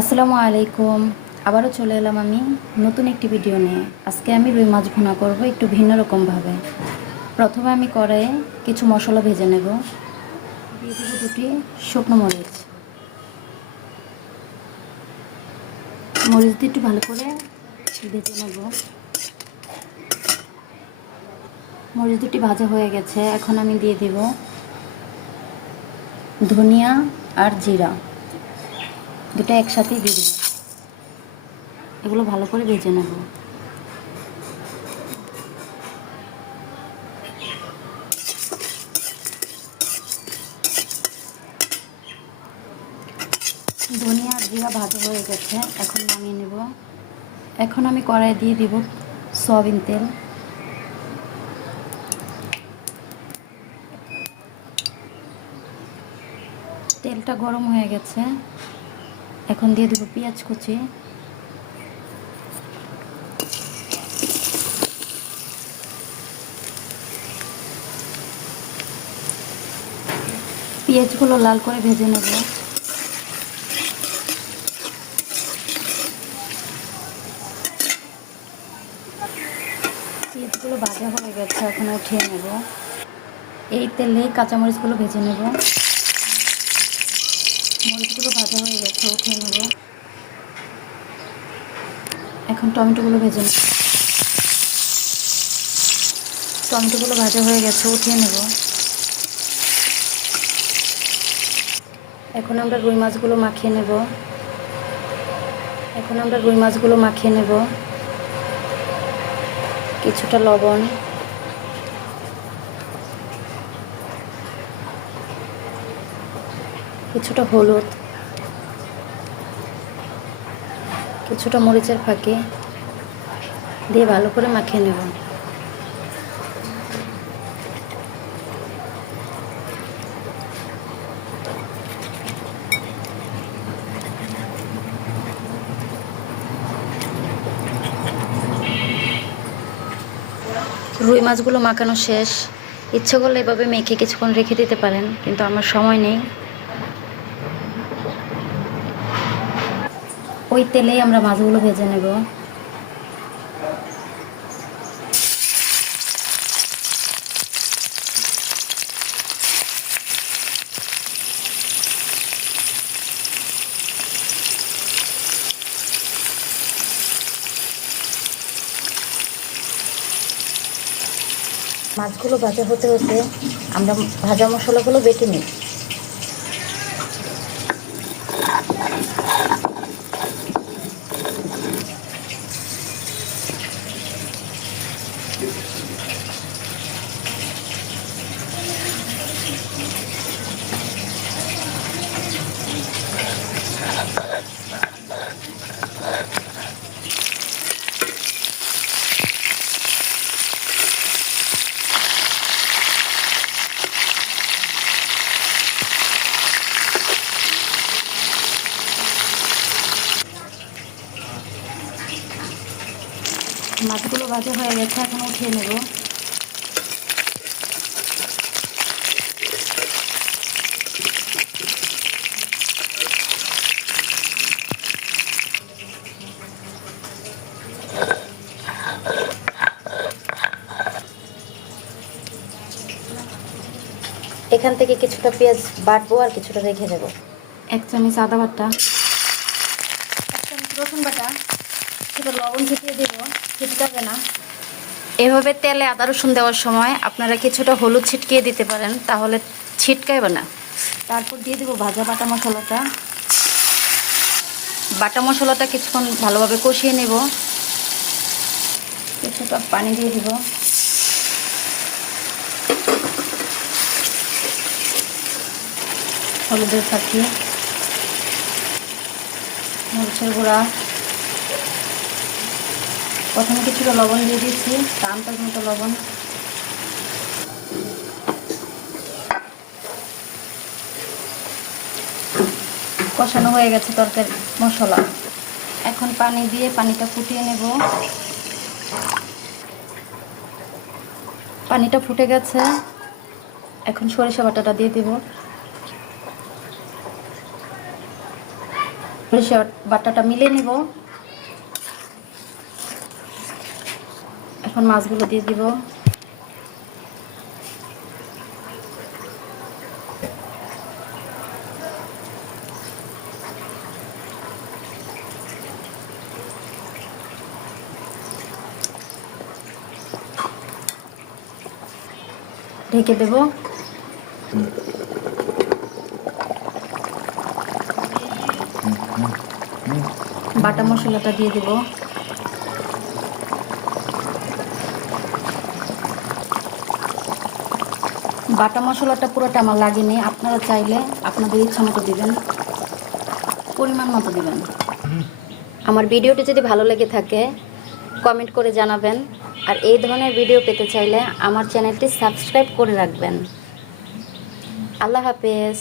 আসসালামু আলাইকুম। আবারও চলে এলাম আমি নতুন একটি ভিডিও নিয়ে। আজকে আমি রুই মাছ ভুনা করব একটু ভিন্ন রকমভাবে। প্রথমে আমি কড়াইয়ে কিছু মশলা ভেজে নেব। দিয়ে দেব দুটি শুকনো মরিচ। মরিচ দিয়ে একটু ভালো করে ভেজে নেব। মরিচ দুটি ভাজা হয়ে গেছে, এখন আমি দিয়ে দেব ধনিয়া আর জিরা, দুটো একসাথেই দিয়ে দেব। এগুলো ভালো করে ভেজে নেব। ধনিয়া আর জিরা ভাজা হয়ে গেছে, এখন নামিয়ে নেব। এখন আমি কড়াই দিয়ে দিব সয়াবিন তেল। তেলটা গরম হয়ে গেছে, এখন দিয়ে দেব পেঁয়াজ কুচি। পেঁয়াজগুলো লাল করে ভেজে নেব। পেঁয়াজগুলো ভাজা হয়ে গেছে, এখন উঠিয়ে নেব। এই তেলে কাঁচামরিচগুলো ভেজে নেব। মরিচগুলো ভাজা হয়ে গেছে, উঠিয়ে নেব। এখন টমেটোগুলো ভেজে নেব। টমেটোগুলো ভাজা হয়ে গেছে, উঠিয়ে নেব। এখন আমরা রুই মাছগুলো মাখিয়ে নেব। কিছুটা লবণ, কিছুটা হলুদ, কিছুটা মরিচের ফাঁকি দিয়ে ভালো করে মাখিয়ে নেব। রুই মাছগুলো মাখানো শেষ। ইচ্ছে করলে এভাবে মেখে কিছুক্ষণ রেখে দিতে পারেন, কিন্তু আমার সময় নেই। ওই তেলেই আমরা মাছগুলো ভেজে নেব। মাছগুলো ভাজা হতে হতে আমরা ভাজা মশলাগুলো বেটে নিই। মাছগুলো ভাজা হয়ে গেছে, এখন উঠিয়ে নেব। এখান থেকে কিছুটা পেঁয়াজ বাটবো আর কিছুটা রেখে দেব। 1 চামচ আদা বাটা, 1 চামচ রসুন বাটা, কিছুটা লবণ ছিটিয়ে দেব, ছিটকাবে না। এভাবে তেলে আদা রসুন দেওয়ার সময় আপনারা কিছুটা হলুদ ছিটকিয়ে দিতে পারেন, তাহলে ছিটকাবে না। তারপর দিয়ে দেবো ভাজা বাটা মশলাটা কিছুক্ষণ ভালোভাবে কষিয়ে নেব। কিছুটা পানি দিয়ে দিব। হলুদের ফাঁকি, মরিচের গুঁড়া, প্রথমে কিছুটা লবণ দিয়ে দিচ্ছি, আন্দাজ মতো লবণ। কষানো হয়ে গেছে তরকারি মশলা, এখন পানি দিয়ে পানিটা ফুটিয়ে নেব। পানিটা ফুটে গেছে, এখন সরিষা বাটাটা দিয়ে দেব। সরিষা বাটাটা মিলিয়ে নিব। এখন মাছগুলো দিয়ে দিব। ঢেকে দেব। বাটা মশলাটা দিয়ে দেব। বাটা মশলাটা পুরোটা আমার লাগেনি, আপনারা চাইলে আপনাদের ইচ্ছা মতো দিবেন, পরিমাণ মতো দিবেন। আমার ভিডিওটি যদি ভালো লেগে থাকে কমেন্ট করে জানাবেন, আর এই ধরনের ভিডিও পেতে চাইলে আমার চ্যানেলটি সাবস্ক্রাইব করে রাখবেন। আল্লাহ হাফেজ।